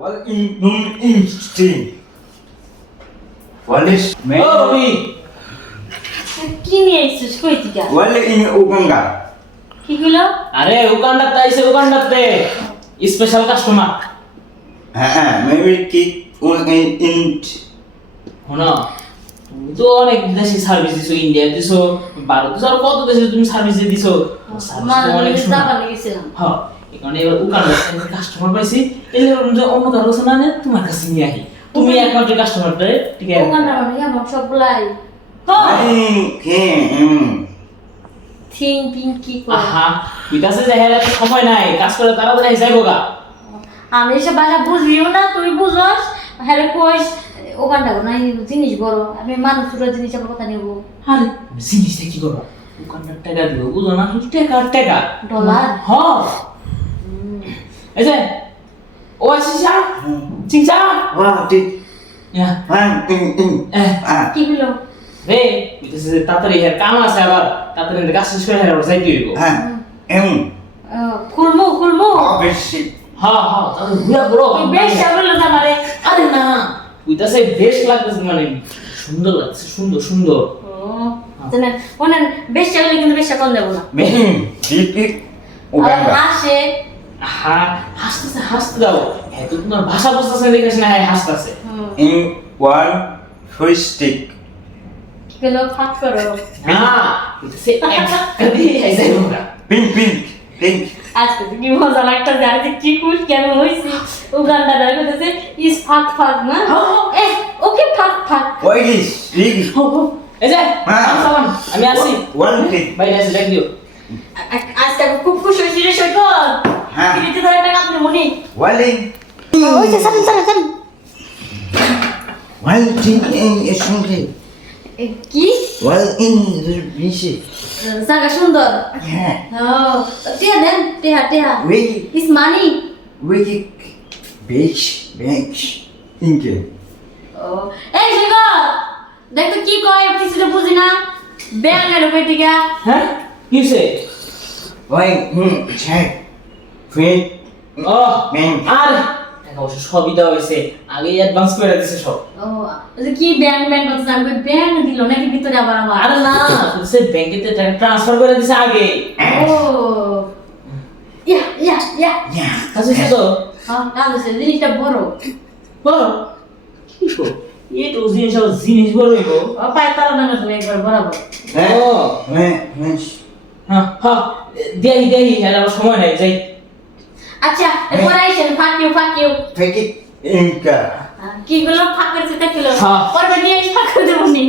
Wal in nun instinct. Wal is Obi, কি নিয়ে এসেছিস কই থেকে wal in Uganda. কি হলো আরে উগান্ডাতে আইছে উগান্ডাতে special customer. Maybe kick un in শোনো, তুমি তো অনেক দেশে সার্ভিস দিছো, ইন্ডিয়া দিছো, ভারত দিছো, আর কত দেশে তুমি সার্ভিস দিছো। সার্ভিস তো অনেক মানে সুন্দর। টাকা লেগেছিলাম হ্যাঁ, এখানে এবার উগান্ডাতে কাস্টমার পাইছি, এলে যে অন্য কারো কাছে না নিয়ে তোমার কাছে নিয়ে আহি। তুমি একমাত্র কাস্টমারটা, ঠিক আছে? ওখানে মানে আমার সবগুলাই থিং পিং কি করে আহা, বিকাশে যাই হেলে সময় নাই, কাজ করে তাড়াতাড়ি যাইবো গা। আমি এসব ভাষা বুঝবিও না তুই বুঝস হ্যাঁ কইস ওখানটা না জিনিস বড় আমি মানুষের জিনিস আমার কথা নেবো আরে জিনিসটা কি করবা? উগান্ডার টাকা দিও, বুঝো না? টাকা আর টাকা। ডলার হ্যাঁ, এই যে ও চিংচা চিংচা Wah, dik. Yeah In. কি হলো রে বিকাশে যে তাড়াতাড়ি হের কাম আছে, আবার তাড়াতাড়ি কাজ শেষ করে হের যাইতে হইব। খুলমু খুলমু Obviously. হ্যাঁ হ্যাঁ, তাহলে ঘুরা বড় তুই বেশ চাবলো আমারে আরে না, ওইটাছে বেশ লাগতেছে, মানে সুন্দর লাগছে, সুন্দর সুন্দর। জানেন ওনার বেশ চাবলে কিন্তু বেশ কম দেবো না Dik. আর Uganda. হাসে হ্যাঁ, হাসতেছে, হাসতে দাও। হ্যাঁ, তো তোমার ভাষা বুঝতেছে দেখিস না, হ্যাঁ হাসতেছে। In one fish stick. কি হলো ফাট করো না, ওইটাছে একটা দিয়ে যাইব না। Pink. আজকে তো কি মজা লাগতেছে আর যে কি কুল কেমন হইছে উগান্ডা দাঁড়িয়ে করতেছে ইস ফাক ফাক না এ ওকে ফাক ফাক What is big? এই যে হ্যাঁ। সালাম, আমি আসি। One thing. বাইরে এসে ডাক দিও। আজকে আমি খুব খুশি হয়েছি রে সৈকত হ্যাঁ। কিরিতে ধরে টাকা আপনি মনি Walling. ওই যে সালাম One thing in a sunken. কি One in the beach. জায়গা সুন্দর Yeah. ও টিয়া দেন টিয়া We is money beach. Inke. ও এই সৈকত দেখ তো কি কয় কিছু তো বুঝি না ব্যাঙের উপর টিকা হ্যাঁ, কি হইছে? Why? Check. Feet. O Man. আর টাকা অবশ্য সবই দেওয়া হয়েছে, আগেই অ্যাডভান্স করে দিছে সব। ও যে কি ব্যাংক করতে আমি ব্যাংক দিল নাকি ভিতরে আবার আমার আরে না, সে ব্যাংকেতে টাকা ট্রান্সফার করে দিছে আগে। ও ইয়া Yeah. কাছে তো হ্যাঁ কাজ আছে জিনিসটা বড় বলো কি গো, এই তো জিনিস আবার জিনিস বড় হইব। ও পায় তারা না তুমি একবার বরাবর ও Man. হ্যাঁ হ্যাঁ, দেই আর আবার সময় নাই, যাই। আচ্ছা এরপর আইছেন ফাকিউ Take it. Inka. কি গুলো ফাঁক করতে কিলো হ্যাঁ। পরে নিয়ে ফাঁক করে দেবো নি